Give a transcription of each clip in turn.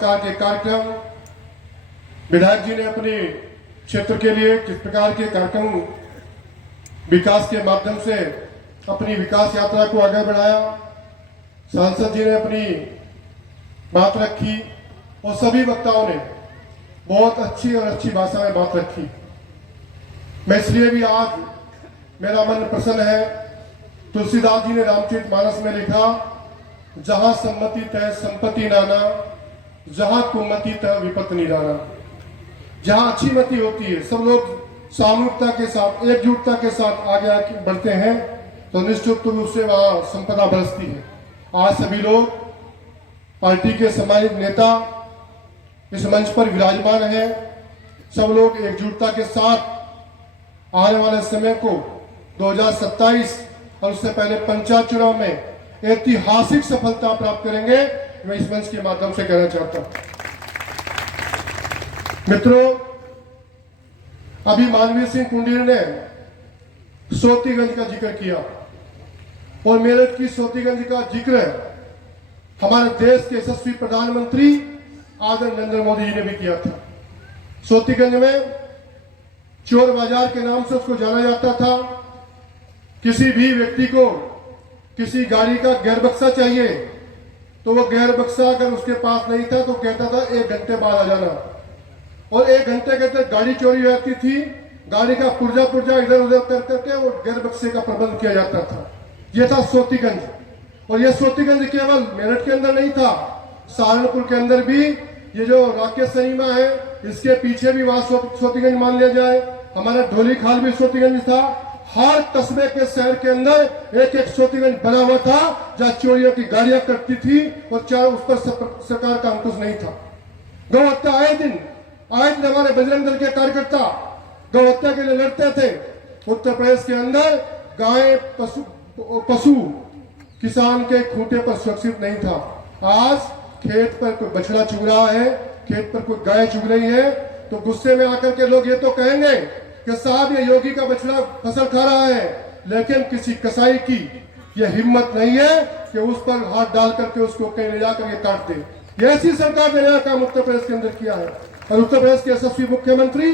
प्रकार के कार्यक्रम विधायक जी ने अपने क्षेत्र के लिए किस प्रकार के कार्यक्रम विकास के माध्यम से अपनी विकास यात्रा को आगे बढ़ाया, सांसद जी ने अपनी बात रखी और सभी वक्ताओं ने बहुत अच्छी और अच्छी भाषा में बात रखी। मैं इसलिए भी आज मेरा मन प्रसन्न है। तुलसीदास जी ने रामचरितमानस में लिखा, जहां सम्मति तय संपत्ति नाना, जहां कुमति तय विपत्ति निराना। जहां अच्छी मति होती है, सब लोग सामूहिकता के साथ एकजुटता के साथ आगे बढ़ते हैं, तो निश्चित रूप से वहां संपदा बरसती है। आज सभी लोग पार्टी के सम्मानित नेता इस मंच पर विराजमान है। सब लोग एकजुटता के साथ आने वाले समय को 2027 और उससे पहले पंचायत चुनाव में ऐतिहासिक सफलता प्राप्त करेंगे। मैं इस मंच के माध्यम से कहना चाहता हूं। मित्रों, अभी मानवीय सिंह कुंडीर ने सोतीगंज का जिक्र किया और मेरठ की सोतीगंज का जिक्र हमारे देश के यशस्वी प्रधानमंत्री आदरणीय नरेंद्र मोदी जी ने भी किया था। सोतीगंज में चोर बाजार के नाम से उसको जाना जाता था। किसी भी व्यक्ति को किसी गाड़ी का गियर बक्सा चाहिए तो वो गियर बक्सा अगर उसके पास नहीं था तो कहता था 1 घंटे बाद आ जाना, और 1 घंटे के अंदर गाड़ी चोरी हो जाती थी। गाड़ी का पुर्जा इधर उधर कर करके वो गियर बक्से का प्रबंध किया जाता था। यह था सोतीगंज। और यह सोतीगंज केवल मेरठ के अंदर नहीं था, सहारनपुर के अंदर भी ये जो राकेश सिनेमा है इसके पीछे भी वहां सोतीगंज मान लिया जाए। हमारा ढोली खाल भी सोतीगंज था। हर कस्बे के शहर के अंदर एक एक सोतीगंज बना हुआ था जहां चोरियों की गाड़ियां कटती थी और चाहे उस पर सरकार का अंकुश नहीं था। गौ हत्या आए दिन हमारे बजरंग दल के कार्यकर्ता गौ हत्या के लिए लड़ते थे। उत्तर प्रदेश के अंदर गाय पशु किसान के खूंटे पर सुरक्षित नहीं था। आज खेत पर कोई बछड़ा चुग रहा है, खेत पर कोई गाय चुग रही है, तो गुस्से में आकर के लोग ये तो कहेंगे कि साहब ये योगी का बछड़ा फसल खा रहा है, लेकिन किसी कसाई की यह हिम्मत नहीं है कि उस पर हाथ डाल करके उसको कहीं ले जाकर के काट दे। ये ऐसी सरकार ने नया काम उत्तर प्रदेश के अंदर किया है। और उत्तर प्रदेश के यशस्वी मुख्यमंत्री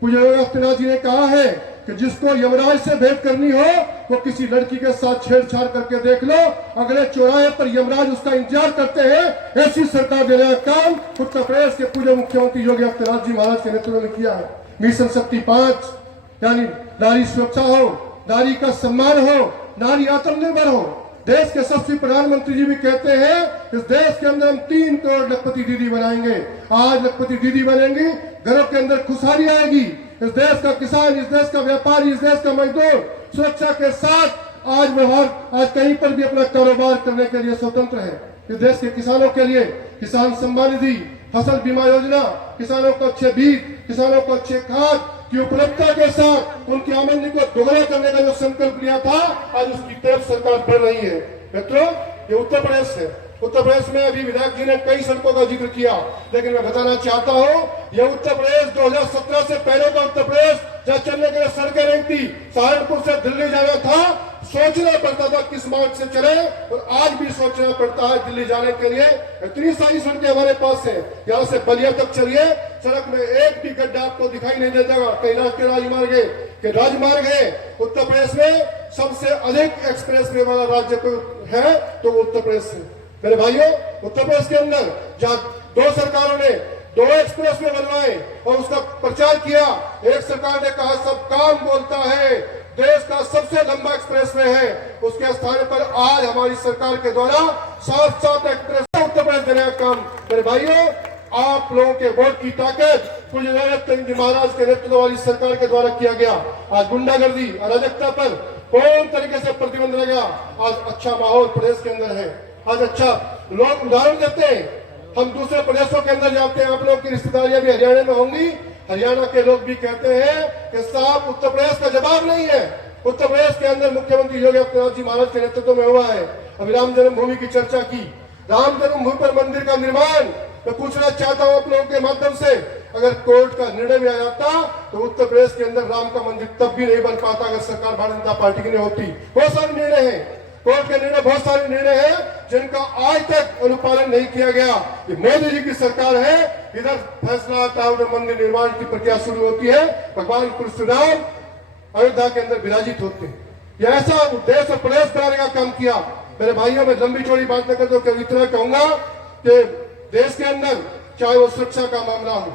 पूज्य योगी आदित्यनाथ जी ने कहा है कि जिसको यमराज से भेंट करनी हो वो किसी लड़की के साथ छेड़छाड़ करके देख लो, अगले चौराहे पर यमराज उसका इंतजार करते हैं। ऐसी सरकार ने नया काम उत्तर प्रदेश के पूज्य मुख्यमंत्री योगी आदित्यनाथ जी महाराज के नेतृत्व में किया है। मिशन शक्ति 5 यानी नारी सुरक्षा हो, नारी का सम्मान हो, नारी आत्मनिर्भर हो। देश के यशस्वी प्रधानमंत्री जी भी कहते हैं इस देश के अंदर हम 3 करोड़ लखपति दीदी बनाएंगे। आज लखपति दीदी बनेंगी, घरों के अंदर खुशहाली आएगी। इस देश का किसान, इस देश का व्यापारी, इस देश का मजदूर सुरक्षा के साथ आज व्यवहार आज कहीं पर भी अपना कारोबार करने के लिए स्वतंत्र है। इस देश के किसानों के लिए किसान सम्मान निधि, फसल बीमा योजना, किसानों को अच्छे बीज, किसानों को अच्छे खाद की उपलब्धता के साथ उनकी आमदनी को दोगुना करने का जो संकल्प लिया था, आज उसकी तरफ सरकार बढ़ रही है। मित्रों, ये उत्तर प्रदेश है। उत्तर प्रदेश में अभी विधायक जी ने कई सड़कों का जिक्र किया, लेकिन मैं बताना चाहता हूं यह उत्तर प्रदेश 2017 से पहले का उत्तर प्रदेश जहां चलने के लिए सड़कें नहीं थी। सहारनपुर से दिल्ली जाना था, सोचना पड़ता था किस मार्ग से चले, और आज भी सोचना पड़ता है दिल्ली जाने के लिए। इतनी सारी सड़कें हमारे पास है। यहाँ से बलिया तक चलिए, सड़क में एक भी गड्ढा आपको दिखाई नहीं देता। कई राष्ट्रीय राजमार्ग है। उत्तर प्रदेश में सबसे अधिक एक्सप्रेस वे वाला राज्य है तो उत्तर प्रदेश है। मेरे भाइयों, उत्तर प्रदेश के अंदर जहां 2 सरकारों ने 2 एक्सप्रेस वे बनवाए और उसका प्रचार किया। एक सरकार ने कहा सब काम बोलता है, देश का सबसे लंबा एक्सप्रेस वे है, उसके स्थान पर आज हमारी सरकार के द्वारा 7 एक्सप्रेस उत्तर प्रदेश देने का काम। मेरे भाइयों, आप लोगों के वोट की ताकत पूज्य जी महाराज के नेतृत्व वाली सरकार के द्वारा किया गया। आज गुंडागर्दी, अराजकता पर पूर्ण तरीके से प्रतिबंध लगा। आज अच्छा माहौल प्रदेश के अंदर है। आज अच्छा लोग उदाहरण देते हैं। हम दूसरे प्रदेशों के अंदर जाते हैं, आप लोग की रिश्तेदारियां भी हरियाणा में होंगी। हरियाणा के लोग भी कहते हैं कि साहब उत्तर प्रदेश का जवाब नहीं है। उत्तर प्रदेश के अंदर मुख्यमंत्री योगी आदित्यनाथ जी महाराज के नेतृत्व में हुआ है। अभी राम जन्मभूमि की चर्चा की, राम जन्मभूमि पर मंदिर का निर्माण मैं पूछना चाहता हूं आप लोगों के माध्यम से, अगर कोर्ट का निर्णय भी आ जाता तो उत्तर प्रदेश के अंदर राम का मंदिर तब भी नहीं बन पाता अगर सरकार भारतीय जनता पार्टी की नहीं होती। बहुत सारे निर्णय है। कोर्ट के निर्णय, बहुत सारे निर्णय हैं जिनका आज तक अनुपालन नहीं किया गया। ये मोदी जी की सरकार है। इधर फैसला आता है, उधर मंदिर निर्माण की प्रक्रिया शुरू होती है, भगवान परशुराम अयोध्या के अंदर विराजित होते हैं। यह ऐसा देश और प्रदेश बनाने का काम किया। मेरे भाइयों, में लंबी चौड़ी बात न कर तो इतना कहूंगा कि देश के अंदर चाहे वो सुरक्षा का मामला हो,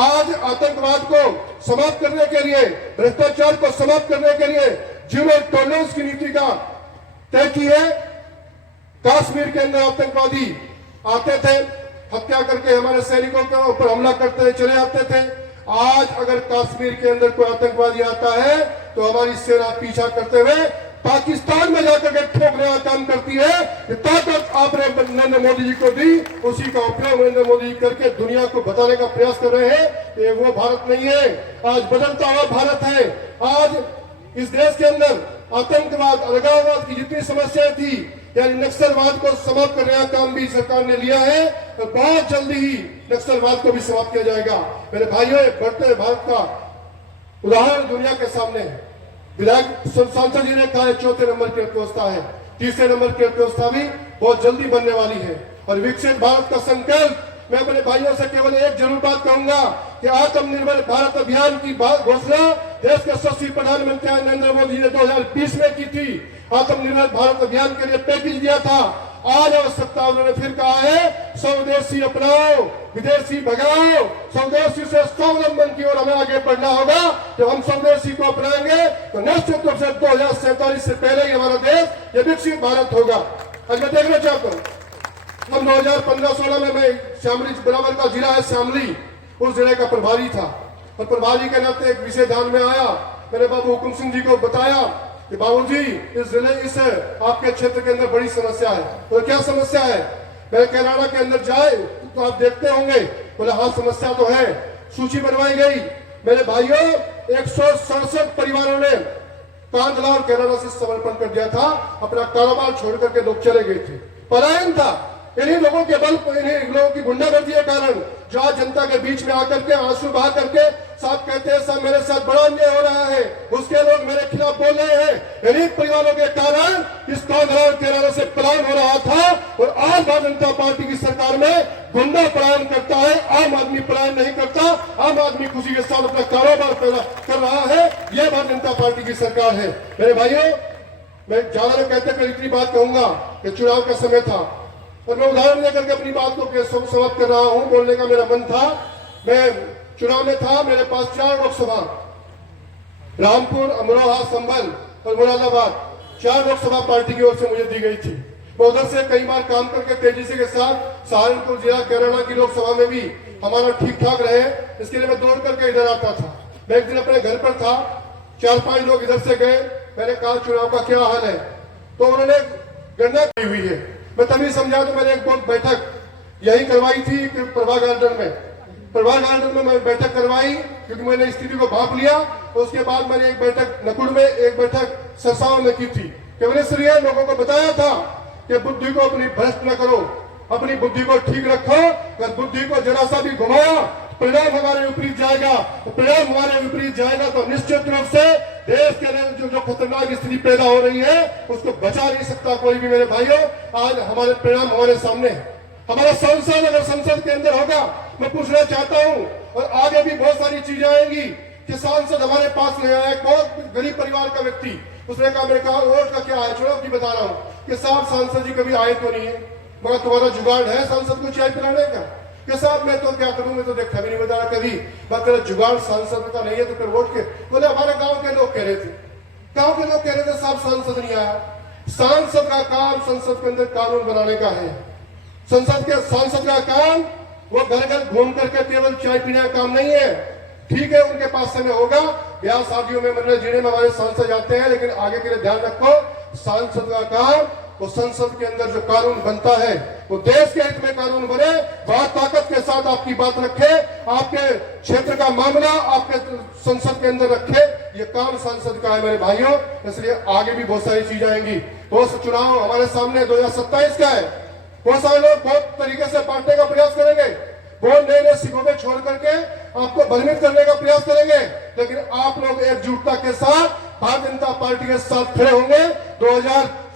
आज आतंकवाद को समाप्त करने के लिए, भ्रष्टाचार को समाप्त करने के लिए जीरो टॉलरेंस की नीति का तय की है। कश्मीर के अंदर आतंकवादी आते थे, हत्या करके हमारे सैनिकों के ऊपर हमला करते चले जाते थे। आज अगर कश्मीर के अंदर कोई आतंकवादी आता है तो हमारी सेना पीछा करते हुए पाकिस्तान में जाकर के ठोकने का काम करती है। ये ताकत आपने नरेंद्र मोदी जी को दी, उसी का उपयोग नरेंद्र मोदी जी करके दुनिया को बताने का प्रयास कर रहे हैं कि वो भारत नहीं है, आज बदलता हुआ भारत है। आज इस देश के अंदर आतंकवाद, अलगाववाद की जितनी समस्याएं थी, यानी नक्सलवाद को समाप्त करने का काम भी सरकार ने लिया है और बहुत जल्दी ही नक्सलवाद को भी समाप्त किया जाएगा। मेरे भाइयों, बढ़ते हुए भारत का उदाहरण दुनिया के सामने है। विधायक सांसद जी ने कहा चौथे नंबर की अर्थव्यवस्था है, तीसरे नंबर की अर्थव्यवस्था भी बहुत जल्दी बनने वाली है। और विकसित भारत का संकल्प, मैं अपने भाइयों से केवल एक जरूर बात कहूंगा कि आत्मनिर्भर भारत अभियान की घोषणा देश के यशस्वी प्रधानमंत्री नरेंद्र मोदी ने 2020 में की थी। आत्मनिर्भर भारत अभियान के लिए पैकेज दिया था। आज आवश्यकता उन्होंने फिर कहा है स्वदेशी अपनाओ, विदेशी भगाओ। स्वदेशी से स्वावलंबन की ओर हमें आगे बढ़ना होगा। जब हम स्वदेशी को अपनाएंगे तो निश्चित रूप से 2047 से पहले ही हमारा देश ये विकसित भारत होगा। आज मैं देखना चाहता हूँ, हम 2015-16 में मैं शामली, बराबर का जिला है शामली, उस जिले का प्रभारी था और प्रभारी के नाते एक विषय ध्यान में आया। मैंने बाबू हुकुम सिंह जी को बताया कि बाबूजी, इस आपके क्षेत्र के अंदर बड़ी समस्या है। तो क्या समस्या है? मैं कैनाडा के अंदर जाए तो आप देखते होंगे। बोले हाँ, समस्या तो है। सूची बनवाई गई। मेरे भाइयों, 167 परिवारों ने कांधला और कैनाडा से समर्पण कर दिया था। अपना कारोबार छोड़ करके लोग चले गए थे। पलायन था। इन्हीं लोगों के बल, इन्हीं लोगों की गुंडागर्दी के कारण जो आज जनता के बीच में आकर के आंसू बहा करके साहब कहते हैं साहब मेरे साथ बड़ा अन्याय हो रहा है, उसके लोग मेरे खिलाफ बोल रहे हैं। इन्हीं परिवारों के कारण इस कांधला और कैनाडा से पलायन हो रहा था। और आज भारतीय जनता पार्टी की सरकार में गुंडा पलायन करता है, आम आदमी पलायन नहीं करता। आम आदमी खुशी के साथ अपना कारोबार कर रहा है। यह भारतीय जनता पार्टी की सरकार है। मेरे भाइयों, मैं ज्यादा कहते कर इतनी बात कहूंगा कि चुनाव का समय था और मैं उदाहरण लेकर के अपनी बात को समाप्त कर रहा हूं। बोलने का मेरा मन था। मैं चुनाव में था, मेरे पास 4 लोकसभा, रामपुर, अमरोहा, संभल और मुरादाबाद, 4 लोकसभा पार्टी की ओर से मुझे दी गई थी। मैं उधर से कई बार काम करके तेजी से के साथ सहारनपुर जिला कैराना की लोकसभा में भी हमारा ठीक ठाक रहे। इसके लिए मैं दौड़ करके इधर आता था। मैं एक दिन अपने घर पर था, 4-5 लोग इधर से गए। मैंने कहा चुनाव का क्या हाल है, तो उन्होंने गणना की हुई है। मैं तभी समझा तो मैंने एक बहुत बैठक यही करवाई थी कि प्रभा गार्डन में मैं बैठक करवाई, क्योंकि मैंने स्थिति को भाप लिया। तो उसके बाद मैंने एक बैठक नकुड़ में, एक बैठक सरसाव में की थी। केवल इसलिए लोगों को बताया था कि बुद्धि को अपनी भ्रष्ट न करो, अपनी बुद्धि को ठीक रखो। अगर बुद्धि को जरा सा भी घुमाया परिणाम हमारे विपरीत जाएगा। परिणाम हमारे विपरीत जाएगा तो निश्चित रूप से देश के अंदर जो खतरनाक स्थिति पैदा हो रही है उसको बचा नहीं सकता कोई भी। मेरे भाइयों, आज हमारे परिणाम हमारे सामने है। हमारा सांसद अगर संसद के अंदर होगा, मैं पूछना चाहता हूं, और आगे भी बहुत सारी चीजें आएंगी कि सांसद हमारे पास नहीं आया। बहुत गरीब परिवार का व्यक्ति, उसने कहा, मैंने कहा वोट का क्या है, छोड़ो की बता रहा हूँ कि साहब सांसद जी कभी आए तो नहीं है, मगर तुम्हारा जुगाड़ है सांसद को चाय पिलाने का? कि साहब मैं तो क्या करूं, मैं तो देखा भी नहीं बता रहा कभी। बात तेरा जुगाड़ सांसद का नहीं है तो फिर वोट के? बोले हमारे गांव के लोग कह रहे थे, गांव के लोग कह रहे थे साहब सांसद नहीं आया। सांसद का काम संसद के अंदर कानून बनाने का है। सांसद का काम वो घर घर घूम करके केवल चाय पीने का काम नहीं है। ठीक है, उनके पास समय होगा, ब्याह शादियों में, मंदिर जीने में हमारे सांसद जाते हैं, लेकिन आगे के लिए ध्यान रखो, सांसद का काम वो संसद के अंदर जो कानून बनता है वो देश के हित में कानून बने। बात ताकत के साथ आपकी बात रखे, आपके क्षेत्र का मामला आपके संसद के अंदर रखे। ये काम संसद का है मेरे भाइयों। इसलिए आगे भी बहुत सारी चीजें आएंगी। बहुत चुनाव हमारे सामने 2027 का है। बहुत सारे लोग बहुत तरीके से बांटने का प्रयास करेंगे, बहुत नए सिकोड़े छोड़ करके आपको भ्रमित करने का प्रयास करेंगे, लेकिन आप लोग एकजुटता के साथ भारतीय जनता पार्टी के साथ खड़े होंगे।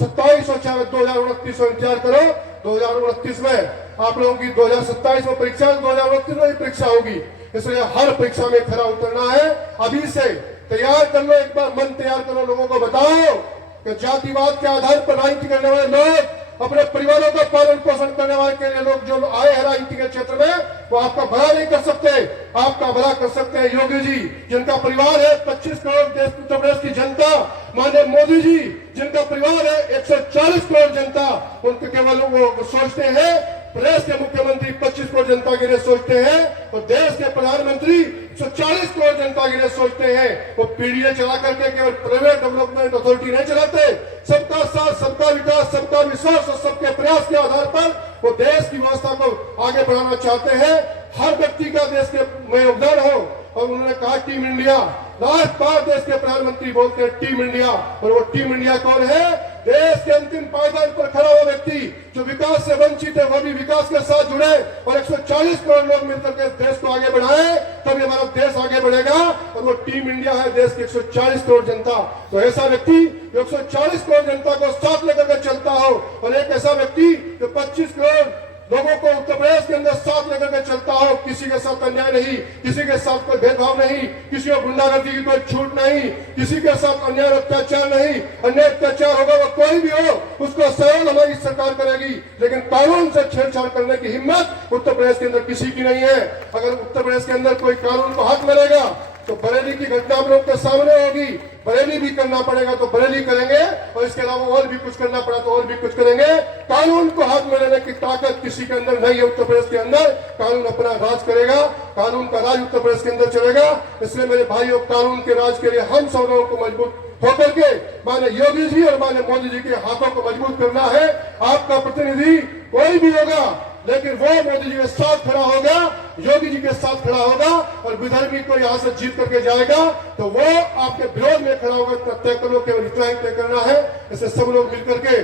2027 हो चाहे 2029 हो, इंतजार करो। 2029 में आप लोगों की 2027 में परीक्षा, 2029 में परीक्षा होगी, इसलिए हर परीक्षा में खरा उतरना है। अभी से तैयार कर लो, एक बार मन तैयार करो, लोगों को बताओ कि जातिवाद के आधार पर राजनीति करने वाले लोग, अपने परिवारों का पालन पोषण करने वाले के लिए लोग जो आए हैं राजनीति के क्षेत्र में, वो आपका भला नहीं कर सकते, आपका भला कर सकते हैं योगी जी, जिनका परिवार है 25 करोड़ देश उत्तर प्रदेश की जनता, माननीय मोदी जी जिनका परिवार है 140 करोड़ जनता, उनके केवल वो सोचते हैं प्रदेश के मुख्यमंत्री 25 करोड़ जनता के लिए सोचते हैं, और देश के प्रधानमंत्री 140 करोड़ जनता के लिए सोचते हैं। वो पीडीए चला करके केवल प्राइवेट डेवलपमेंट अथॉरिटी नहीं चलाते, सबका साथ, सबका विकास, सबका विश्वास और सबके प्रयास के आधार पर वो देश की व्यवस्था को आगे बढ़ाना चाहते हैं। हर व्यक्ति का देश के में योगदान हो, और उन्होंने कहा टीम इंडिया, राष्ट्रपाल देश के प्रधानमंत्री बोलते हैं टीम इंडिया, और वो टीम इंडिया कौन है? देश के अंतिम पायदान पर खड़ा हुआ व्यक्ति, जो विकास से वंचित है, वो भी विकास के साथ जुड़े और 140 करोड़ लोग मिलकर के देश को आगे बढ़ाए, तभी हमारा देश आगे बढ़ेगा। और वो टीम इंडिया है देश की 140 करोड़ जनता। तो ऐसा व्यक्ति जो 140 करोड़ जनता को साथ लेकर के चलता हो, और एक ऐसा व्यक्ति जो 25 करोड़ लोगों को उत्तर प्रदेश के अंदर साथ लेकर के चलता हो, किसी के साथ अन्याय नहीं, किसी के साथ कोई भेदभाव नहीं, किसी को गुंडागर्दी की कोई छूट नहीं, किसी के साथ अन्याय अत्याचार नहीं। अन्याय अत्याचार होगा वो कोई भी हो, उसको सहयोग हमारी सरकार करेगी, लेकिन कानून से छेड़छाड़ करने की हिम्मत उत्तर प्रदेश के अंदर किसी की नहीं है। अगर उत्तर प्रदेश के अंदर कोई कानून को हाथ मिलेगा तो बरेली की घटना हम लोग के सामने होगी, बरेली भी करना पड़ेगा तो बरेली करेंगे, और इसके अलावा और भी कुछ करना पड़ा तो और भी कुछ करेंगे। कानून को हाथ में लेने की ताकत किसी के अंदर नहीं है। उत्तर प्रदेश के अंदर कानून अपना राज करेगा, कानून का राज उत्तर प्रदेश के अंदर चलेगा। इसलिए मेरे भाइयों, कानून के राज के लिए हम सब लोगों को मजबूत होकर के माननीय योगी जी और माननीय मोदी जी के हाथों को मजबूत करना है। आपका प्रतिनिधि कोई भी होगा, लेकिन वो मोदी जी के साथ खड़ा होगा, योगी जी के साथ खड़ा होगा, और विदर्भी को यहाँ से जीत करके जाएगा तो वो आपके विरोध में खड़ा होगा। इतना तय करो, केवल इतना ही तय करना है। इसे सब लोग मिलकर के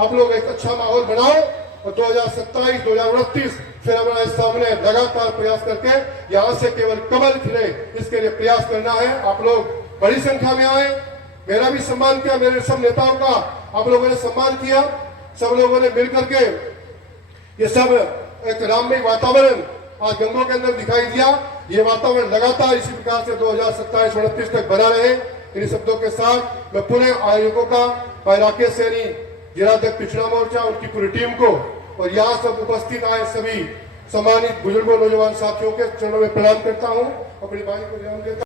आप लोग एक अच्छा माहौल बनाओ, और 2027, 2029 फिर हमारे सामने लगातार प्रयास करके यहाँ से केवल कमल खिले, इसके लिए प्रयास करना है। आप लोग बड़ी संख्या में आए, मेरा भी सम्मान किया, मेरे सब नेताओं का आप लोगों ने सम्मान किया, सब लोगों ने मिलकर के ये सब एक राममय वातावरण आज गंगों के अंदर दिखाई दिया। ये वातावरण लगातार इसी प्रकार से 2027-29 तक बना रहे। इन शब्दों के साथ मैं पूरे आयोजकों का, भाई राकेश सैनी, जिलाध्यक्ष पिछड़ा मोर्चा, उनकी पूरी टीम को, और यहाँ सब उपस्थित आए सभी सम्मानित बुजुर्गों, नौजवान साथियों के चरणों में प्रणाम करता हूँ। अपनी बात को ध्यान देता